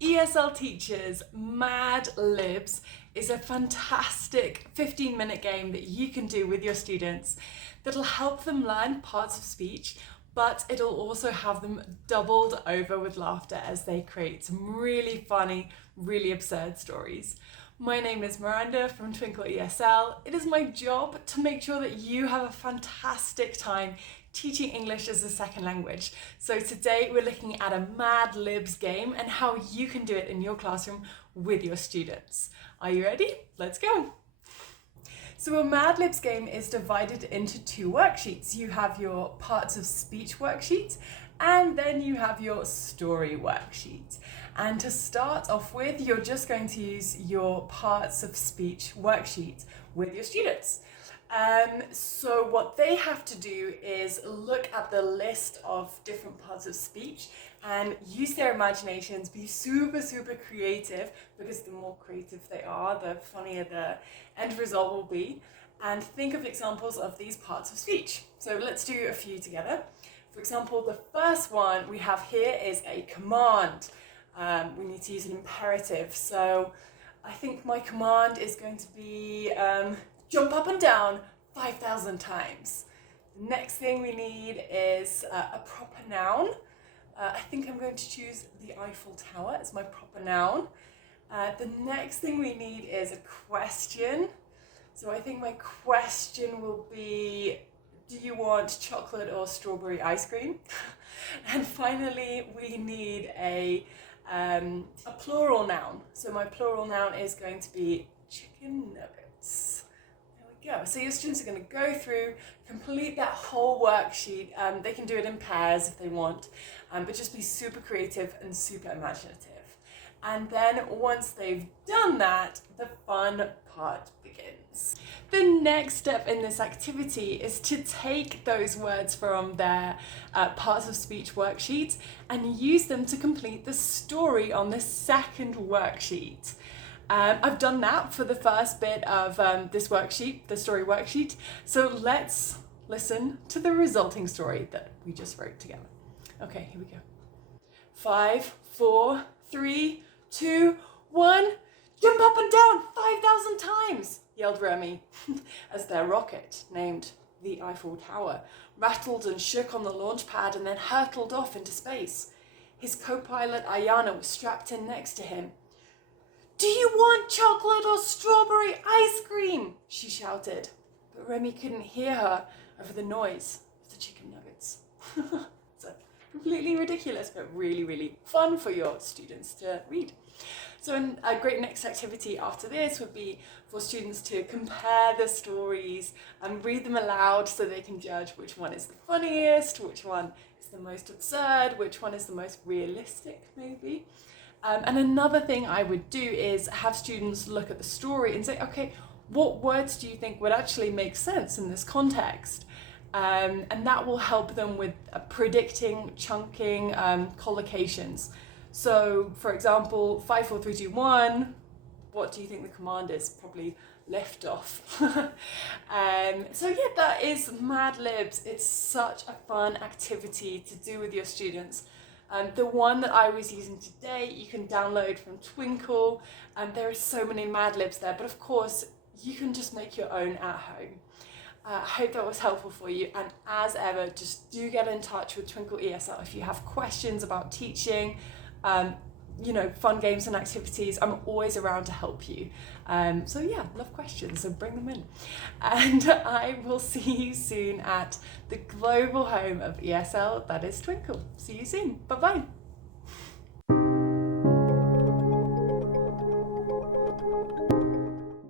ESL teachers, Mad Libs is a fantastic 15-minute game that you can do with your students that'll help them learn parts of speech, but it'll also have them doubled over with laughter as they create some really funny, really absurd stories. My name is Miranda from Twinkle ESL. It is my job to make sure that you have a fantastic time teaching English as a second language. So today we're looking at a Mad Libs game and how you can do it in your classroom with your students. Are you ready? Let's go. So a Mad Libs game is divided into two worksheets. You have your parts of speech worksheet and then you have your story worksheet. And to start off with, you're just going to use your parts of speech worksheet with your students. So what they have to do is look at the list of different parts of speech and use their imaginations, be super creative, because the more creative they are, the funnier the end result will be, and think of examples of these parts of speech. So let's do a few together. For example, the first one we have here is a command. We need to use an imperative. So I think my command is going to be jump up and down 5,000 times. The next thing we need is a proper noun. I think I'm going to choose the Eiffel Tower as my proper noun. The next thing we need is a question. So I think my question will be, do you want chocolate or strawberry ice cream? And finally, we need a plural noun. So my plural noun is going to be chicken nuggets. There we go. So your students are going to go through, complete that whole worksheet. They can do it in pairs if they want, but just be super creative and super imaginative. And then once they've done that, the fun part begins. The next step in this activity is to take those words from their parts of speech worksheet and use them to complete the story on the second worksheet. I've done that for the first bit of this worksheet, the story worksheet. So let's listen to the resulting story that we just wrote together. Okay, here we go. 5, 4, 3, 2, 1. Jump up and down 5,000 times, yelled Remy, as their rocket, named the Eiffel Tower, rattled and shook on the launch pad and then hurtled off into space. His co-pilot Ayana was strapped in next to him. "Do you want chocolate or strawberry ice cream?" she shouted, but Remy couldn't hear her over the noise of the chicken nuggets. So completely ridiculous, but really fun for your students to read. So a great next activity after this would be for students to compare the stories and read them aloud so they can judge which one is the funniest, which one is the most absurd, which one is the most realistic maybe. And another thing I would do is have students look at the story and say, okay, what words do you think would actually make sense in this context? And that will help them with predicting, chunking, collocations. So, for example, 5, 4, 3, 2, 1, what do you think the command is? Probably lift off. So yeah, that is Mad Libs. It's such a fun activity to do with your students. The one that I was using today, you can download from Twinkle, and there are so many Mad Libs there, but of course, you can just make your own at home. I hope that was helpful for you, and as ever, just do get in touch with Twinkle ESL if you have questions about teaching, fun games and activities. I'm always around to help you. So yeah, love questions, so bring them in. And I will see you soon at the global home of ESL, that is Twinkle. See you soon. Bye-bye.